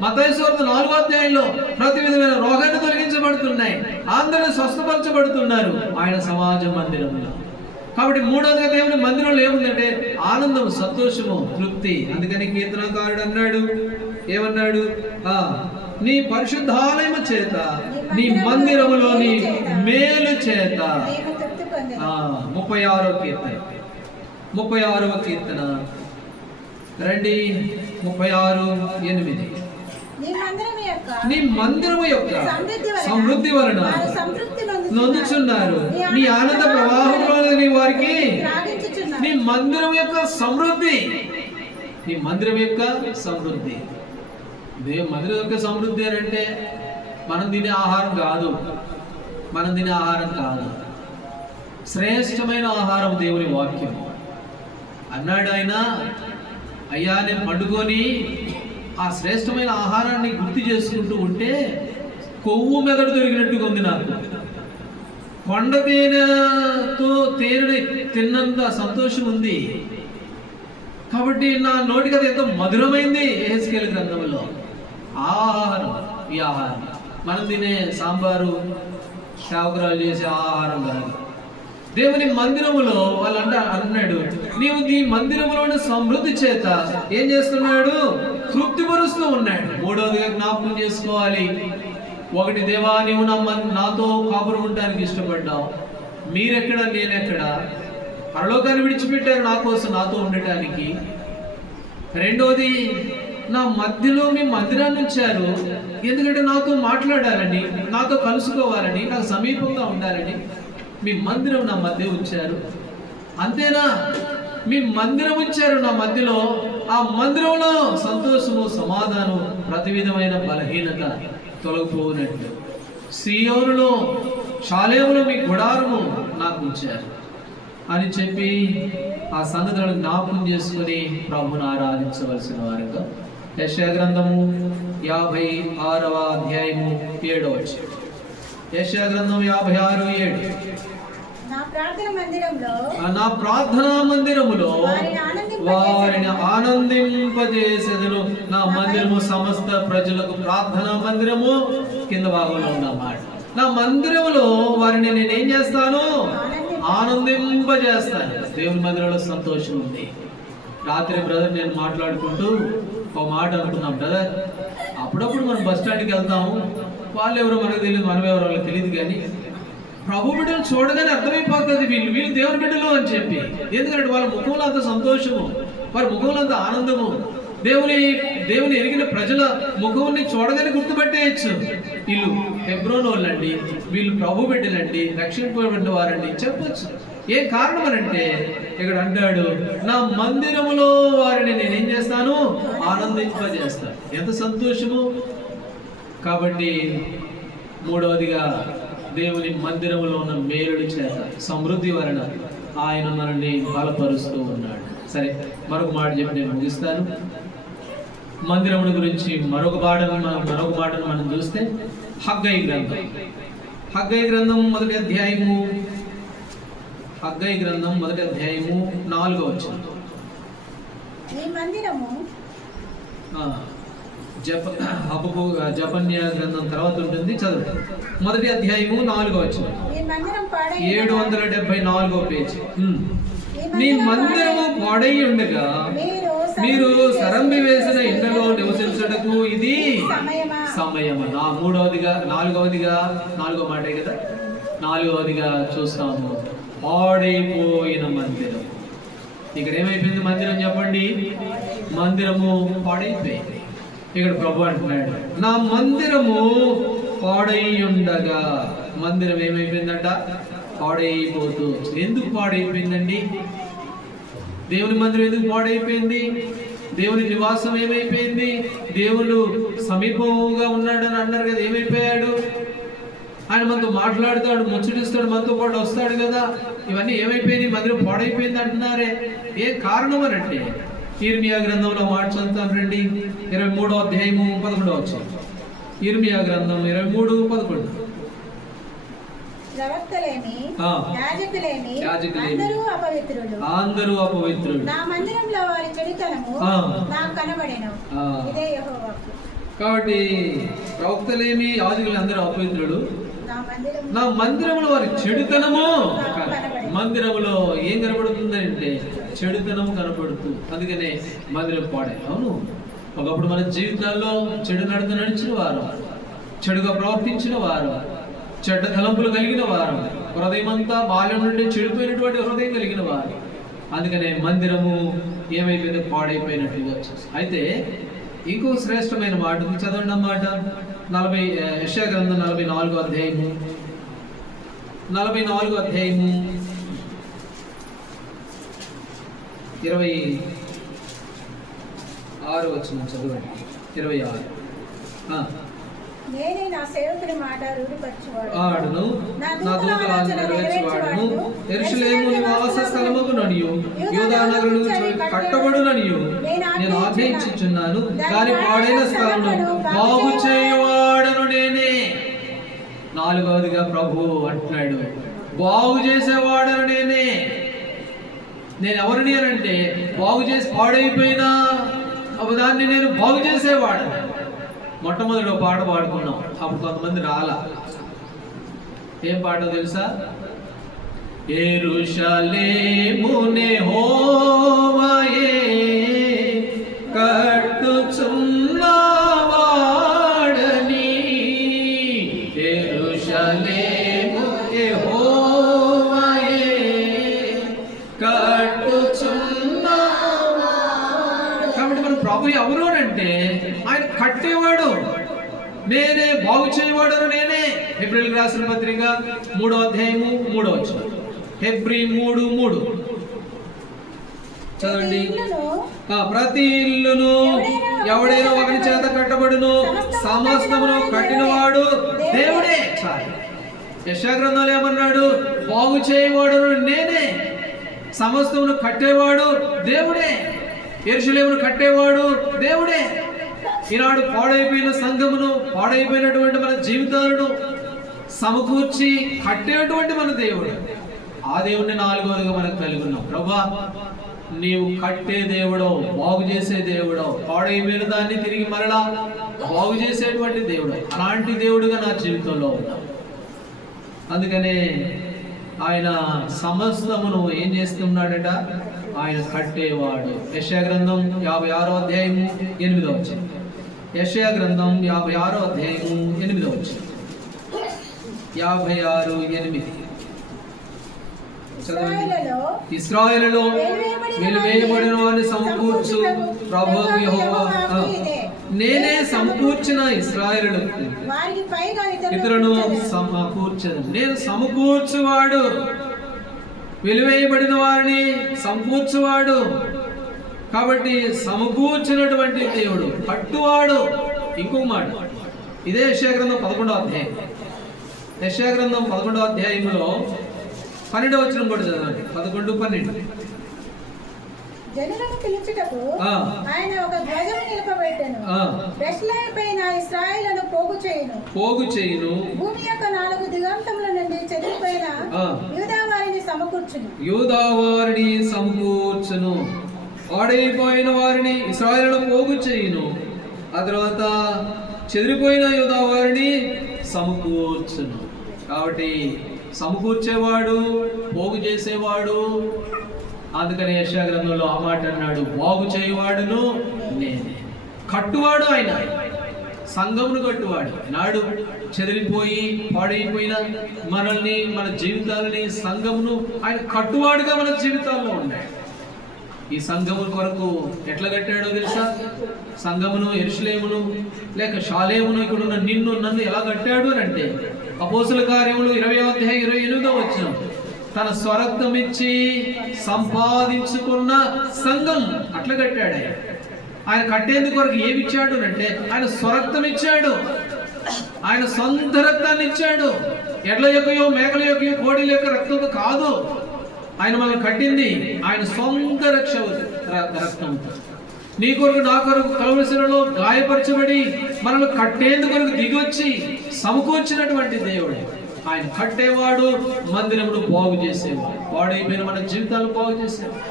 మత్తయి సువార్త 4వ అధ్యాయంలో ప్రతి విధమైన రోగాన్ని తొలగించబడుతున్నాయి, అందరూ స్వస్థపరచబడుతున్నారు ఆయన సమాజ మందిరంలో. కాబట్టి మూడవదిగా దేవుని మందిరంలో ఏముందంటే ఆనందం, సంతోషము, తృప్తి. అందుకని కీర్తనకారుడు అన్నాడు, ఏమన్నాడు? నీ పరిశుద్ధాలయము చేత నీ మందిరములోని మేలు చేత. 36వ కీర్తన, 36వ కీర్తన రండి. 36:8. నీ మందిరము యొక్క సమృద్ధి వలన నొందుచున్నారు, నీ ఆనంద ప్రవాహంలో నీ వారికి. నీ మందిరం యొక్క సమృద్ధి, నీ మందిరం యొక్క సమృద్ధి. మందిరం యొక్క సమృద్ధి అని అంటే మనం తినే ఆహారం కాదు, మనం తినే ఆహారం కాదు, శ్రేష్టమైన ఆహారం దేవుని వాక్యం. అన్నాడు ఆయన, అయ్యా నేను పండుకొని ఆ శ్రేష్టమైన ఆహారాన్ని గుర్తు చేసుకుంటూ ఉంటే కొవ్వు మెదడు దొరికినట్టుగా ఉంది నాకు. కొండ తేనెతో తేనెని తిన్నంత సంతోషం ఉంది. కాబట్టి నా నోటికి అది ఎంతో మధురమైంది. యెహెజ్కేలు గ్రంథంలో ఆహారం, ఈ ఆహారం మనం తినే సాంబారు శావకురాలు చేసే ఆహారం కాదు. దేవుని మందిరములో వాళ్ళు అన్నాడు, నీవు నీ మందిరములోని సమృద్ధి చేత ఏం చేస్తున్నాడు? తృప్తిపరుస్తూ ఉన్నాడు. మూడవదిగా జ్ఞాపకం చేసుకోవాలి. ఒకటి, దేవా నీవు నాతో కాపురం ఉండడానికి ఇష్టపడ్డావు. మీరెక్కడ, నేనెక్కడ? పరలోకాన్ని విడిచిపెట్టారు నా కోసం, నాతో ఉండటానికి. రెండవది, నా మధ్యలో మీ మందిరాన్ని ఉంచారు, ఎందుకంటే నాతో మాట్లాడాలని, నాతో కలుసుకోవాలని, నాకు సమీపంగా ఉండాలని మీ మందిరం నా మధ్య ఉంచారు. అంతేనా? మీ మందిరం ఉంచారు నా మధ్యలో. ఆ మందిరంలో సంతోషము, సమాధానం, ప్రతి విధమైన బలహీనత తొలగిపోనట్టు. సీయోనులో, షాలేములో మీ గుడారము నాకు ఉంచారు అని చెప్పి ఆ సంగతులను జ్ఞాపకం చేసుకుని ప్రభువును ఆరాధించవలసిన వారుగా. యెషయా గ్రంథము 56వ అధ్యాయము 7వ వచనం. యెషయా గ్రంథం 56:7. నా ప్రార్థనా మందిరములో వారిని ఆనందింపజేసేదను. నా మందిరము సమస్త ప్రజలకు ప్రార్థనా మందిరము. కింద భాగంలో ఉన్నమాట. నా మందిరములో వారిని నేనేం చేస్తాను? ఆనందింపజేస్తాను. దేవుని మందిరంలో సంతోషం ఉంది. రాత్రి బ్రదర్ నేను మాట్లాడుకుంటూ ఒక మాట అనుకున్నాం, బ్రదర్ అప్పుడప్పుడు మనం బస్ స్టాండ్కి వెళ్తాము, వాళ్ళు ఎవరో మనకు తెలియదు, మనం ఎవరో వాళ్ళకి తెలియదు, కానీ ప్రభు బిడ్డలు చూడగానే అర్థమైపోతుంది వీళ్ళు దేవుని బిడ్డలు అని చెప్పి. ఎందుకంటే వాళ్ళ ముఖంలో అంత సంతోషము, వారి ముఖంలో అంత ఆనందము. దేవుని ఎరిగిన ప్రజల ముఖంని చూడగానే గుర్తుపట్టేయచ్చు, వీళ్ళు హెబ్రోన్ వాళ్ళండి, వీళ్ళు ప్రభు బిడ్డలండి, రక్షింపబడిన వారండి చెప్పొచ్చు. ఏం కారణం అని అంటే ఇక్కడ అంటాడు, నా మందిరములో వారిని నేనేం చేస్తాను? ఆనందింపజేస్తాను. ఎంత సంతోషము. కాబట్టి మూడవదిగా దేవుని మందిరములో ఉన్న మేలుడి చేత, సమృద్ధి వలన ఆయన మనల్ని బలపరుస్తూ ఉన్నాడు. సరే, మరొక మాట చెప్పి నేను ముగిస్తాను. మందిరముల గురించి మరొక మాటను మనం చూస్తే హగ్గయి గ్రంథం 1వ అధ్యాయము హగ్గయి గ్రంథం 1వ అధ్యాయము 4వ వచనం. ఈ మందిరము జపన్య గ్రంథం తర్వాత ఉంటుంది, చదువు. 1వ అధ్యాయము 4వ వచనం, 774వ పేజీ. నీ మందిరము పాడై ఉండగా మీరు సరంబి వేసిన ఇండ్లలో నివసించుటకు ఇది సమయమా. నాలుగవ మాటే కదా, 4వదిగా చూస్తాము. పాడైపోయిన మందిరం. ఇక్కడ ఏమైపోయింది మందిరం చెప్పండి? మందిరము పాడైపోయింది. ఇక్కడ ప్రభు అంటున్నాడు, నా మందిరము పాడై ఉండగా. మందిరం ఏమైపోయిందంట? పాడైపోతూ. ఎందుకు పాడైపోయిందండి? దేవుని మందిరం ఎందుకు పాడైపోయింది? దేవుని నివాసం ఏమైపోయింది? దేవుడు సమీపంగా ఉన్నాడని అన్నారు కదా, ఏమైపోయాడు? ఆయన మనతో మాట్లాడుతాడు, ముచ్చటిస్తాడు, మనతో పాటు వస్తాడు కదా. ఇవన్నీ ఏమైపోయింది? మందిరం పాడైపోయింది అంటున్నారే. ఏ కారణం అని అంటే, ఇర్మియా గ్రంథంలో మాట చదువుతాను రండి, 23వ అధ్యాయము 11వ వచనం. ఇర్మియా గ్రంథం 23:11. అందరూ అపవిత్రులు, నా మందిరంలో వారి చెడుతనము నాకు కనబడెను. ఇదే యెహోవా వాక్కు. కాబట్టి ప్రవక్తలేమి, యాజకులు అందరూ అపవిత్రులు. నా మందిరంలో వారి చెడుతనము. మందిరంలో ఏం కనబడుతుందంటే చెడుతనము కనపడుతూ, అందుకనే మందిరం పాడే. అవును, ఒకప్పుడు మన జీవితాల్లో చెడు నడత నడిచిన వారు, చెడుగా ప్రవర్తించిన వారు, చెడ్డ తలంపులు కలిగిన వారు, హృదయం అంతా బాల్యం నుండి చెడిపోయినటువంటి హృదయం కలిగిన వారు. అందుకనే మందిరము ఏమైపోయింది? పాడైపోయినట్లుగా. అయితే ఇంకో శ్రేష్టమైన మాట చదవండి అన్నమాట. యెషయా గ్రంథం 44వ అధ్యాయము 26వ వచనం చదవండి. 26. నేనే నా సేవకుడి మాట రూఢిపరచువాడు, ఆడును నా దూతల ఆజ్ఞ నెరవేర్చువాడును, యెరూషలేము నివాస స్థలమగుననియు యూదా నగరులు కట్టబడుననియు నేను ఆదేశించుచున్నాను. దాని పాడైన స్థలమును బాగు చేయువాడను నేనే. 4వదిగా ప్రభు అంటున్నాడు, బాగు చేసేవాడను నేనే. నేను ఎవరిని అంటే, బాగు చేసి పాడైపోయినా దాన్ని నేను బాగు చేసేవాడు. మొట్టమొదటి పాట పాడుకున్నాం, అప్పుడు కొంతమంది రాలా. ఏం పాట తెలుసా? యెరూషలేమునే యెహోవాయే కట్టుచున్నవాడని, యెరూషలేము యెహోవాయే కట్టుచున్నవాడు. కాబట్టి మన ప్రభు ఎవరు అంటే, ఆయన కట్టేవాడు నేనే, బాగు చేయవాడు నేనే. హెబ్రీయులకు రాసిన పత్రిక 3వ అధ్యాయము 3వ వచనం. హెబ్రీ 3:3 చదవండి. ప్రతి ఇల్లును ఎవడైనా ఒకరి చేత కట్టబడును, సమస్తమును కట్టినవాడు దేవుడే. యెషయా గ్రంథంలో ఏమన్నాడు? బాగు చేయవాడు నేనే, సమస్తమును కట్టేవాడు దేవుడే, యెరూషలేమును కట్టేవాడు దేవుడే. ఈనాడు పాడైపోయిన సంఘమును, పాడైపోయినటువంటి మన జీవితాలను సమకూర్చి కట్టేటువంటి మన దేవుడు. ఆ దేవుడిని 4వదిగా మనకు కలిగి ఉన్నాం. ప్రభువా, నీవు కట్టే దేవుడో, బాగు చేసే దేవుడో, పాడైపోయిన దాన్ని తిరిగి మరలా బాగు చేసేటువంటి దేవుడు. అలాంటి దేవుడుగా నా జీవితంలో ఉన్నాం. అందుకనే ఆయన సమస్తమును ఏం చేస్తున్నాడట? ఆయన కట్టేవాడు. యెషయా గ్రంథం 56వ అధ్యాయము 8వ వచనం. యెషయా గ్రంథం 56వ అధ్యాయము 8వ వచనం. 56:8 ఇశ్రాయేలులో వెలివేయబడిన వారిని సమకూర్చు ప్రభువు యెహోవా. నేనే సమకూర్చిన ఇశ్రాయేలులకు ఇతరులను సమకూర్చను. నేను సమకూర్చువాడు, వెలివేయబడిన వారిని సమకూర్చువాడు. కాబట్టి సమకూర్చినటువంటి దేవుడు, కట్టువాడు. ఇంకో మాట, ఇదే యెషయా గ్రంథం 11వ అధ్యాయం. యెషయా గ్రంథం 11వ అధ్యాయంలో 12వ వచనం కూడా చదవండి. 11-12. జనులను పిలుచుటకు ఆయన ఒక ధ్వజము నిలపబెట్టెను. బెత్లెహేముపైన ఇశ్రాయేలును పోగు చేయును. భూమి యొక్క 4 దిగంతముల నుండి చెదిరిపోయిన యూదా వారిని సమకూర్చును. పాడైపోయిన వారిని ఇశ్రాయేలును పోగు చేయును. ఆ తర్వాత చెదిరిపోయిన యూదా వారిని సమకూర్చును. కాబట్టి సమకూర్చేవాడు, పోగు చేసేవాడు. అందుకని యెషయా గ్రంథంలో ఆ మాట అన్నాడు, బాగు చేయువాడును నేనే. కట్టువాడు ఆయన, సంఘమును కట్టువాడు. నాడు చెదిరిపోయి పాడైపోయిన మనల్ని, మన జీవితాలని, సంఘమును ఆయన కట్టువాడుగా మన జీవితాల్లో ఉన్నాడు. ఈ సంఘము కొరకు ఎట్లా కట్టాడో తెలుసా? సంఘమును, యెరూషలేమును లేక షాలేమును, ఇక్కడ ఉన్న నిన్ను నన్ను ఎలా కట్టాడు అని అంటే అపోస్తుల కార్యములు 20:28 తన స్వరక్తం ఇచ్చి సంపాదించుకున్న సంఘం అట్లా కట్టాడు. ఆయన కట్టేందుకు కొరకు ఏమి ఇచ్చాడు అంటే ఆయన స్వరక్తం ఇచ్చాడు, ఆయన సొంత రక్తాన్ని ఇచ్చాడు. ఎడ్ల యొక్కయో, మేకల యొక్కయో, కోడిల యొక్క రక్తం కాదు ఆయన మనల్ని కట్టింది, ఆయన సొంత రక్తం. నీ కొరకు నా కొరకు కలువరి శిలలో గాయపరచబడి మనల్ని కట్టేందుకు కొరకు దిగొచ్చి సమకూర్చినటువంటి దేవుడు. ఆయన కట్టేవాడు, మందిరమును బాగు చేసేవాడు, పాడైపోయిన మన జీవితాలు బాగు చేసేవాడు,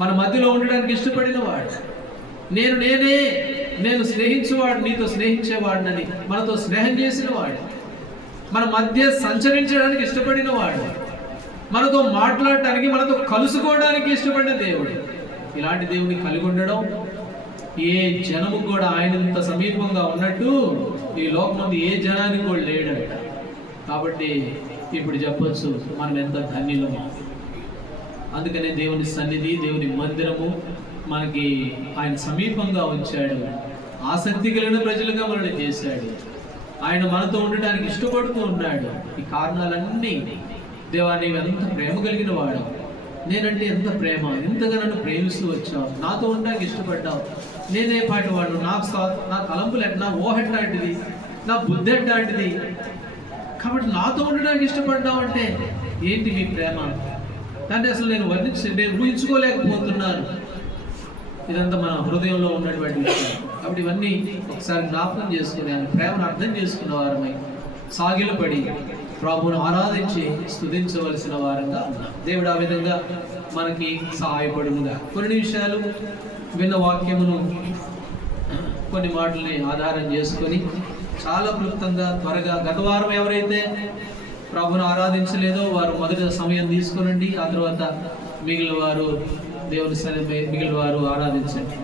మన మధ్యలో ఉండడానికి ఇష్టపడిన వాడు. నేను స్నేహించేవాడు, నీతో స్నేహించేవాడినని మనతో స్నేహం చేసిన వాడు, మన మధ్య సంచరించడానికి ఇష్టపడిన వాడు, మనతో మాట్లాడటానికి, మనతో కలుసుకోవడానికి ఇష్టపడిన దేవుడు. ఇలాంటి దేవుని కలిగి ఉండడం ఏ జనము కూడా ఆయనంత సమీపంగా ఉన్నట్టు ఈ లోకం ఏ జనానికి కూడా లేడట. కాబట్టి ఇప్పుడు చెప్పొచ్చు మనం ఎంత ధన్యులమో. అందుకనే దేవుని సన్నిధి, దేవుని మందిరము మనకి ఆయన సమీపంగా ఉంచాడు. ఆసక్తి కలిగిన ప్రజలుగా మనల్ని చేశాడు. ఆయన మనతో ఉండడానికి ఇష్టపడుతూ ఉన్నాడు. ఈ కారణాలన్నీ దేవా నీవు ఎంత ప్రేమ కలిగిన వాడు, నేనంటే ఎంత ప్రేమ, ఎంతగా నన్ను ప్రేమిస్తూ వచ్చావు, నాతో ఉండడానికి ఇష్టపడ్డావు. నేనే పాటి వాడు, నా తలంపులు నా ఊహ ఎట్లాంటిది, నా బుద్ధి ఎట్లాంటిది. కాబట్టి నాతో ఉండడానికి ఇష్టపడ్డావు అంటే ఏంటి మీ ప్రేమ? అంటే అసలు నేను ఊహించుకోలేకపోతున్నాను. ఇదంతా మన హృదయంలో ఉన్నటువంటి విషయం. కాబట్టి ఇవన్నీ ఒకసారి జ్ఞాపకం చేసుకుని ఆయన ప్రేమను అర్థం చేసుకున్న వారమై సాగిలపడి ప్రభువును ఆరాధించి స్తుతించవలసిన వారంగా ఉన్నాం. దేవుడు ఆ విధంగా మనకి సహాయపడునుగా. కొన్ని నిమిషాలు విన్న వాక్యమును, కొన్ని మాటల్ని ఆధారం చేసుకొని చాలా క్లుప్తంగా త్వరగా, గత వారం ఎవరైతే ప్రభువును ఆరాధించలేదో వారు మొదటి సమయం తీసుకునండి. ఆ తర్వాత మిగిలిన వారు ఆరాధించండి.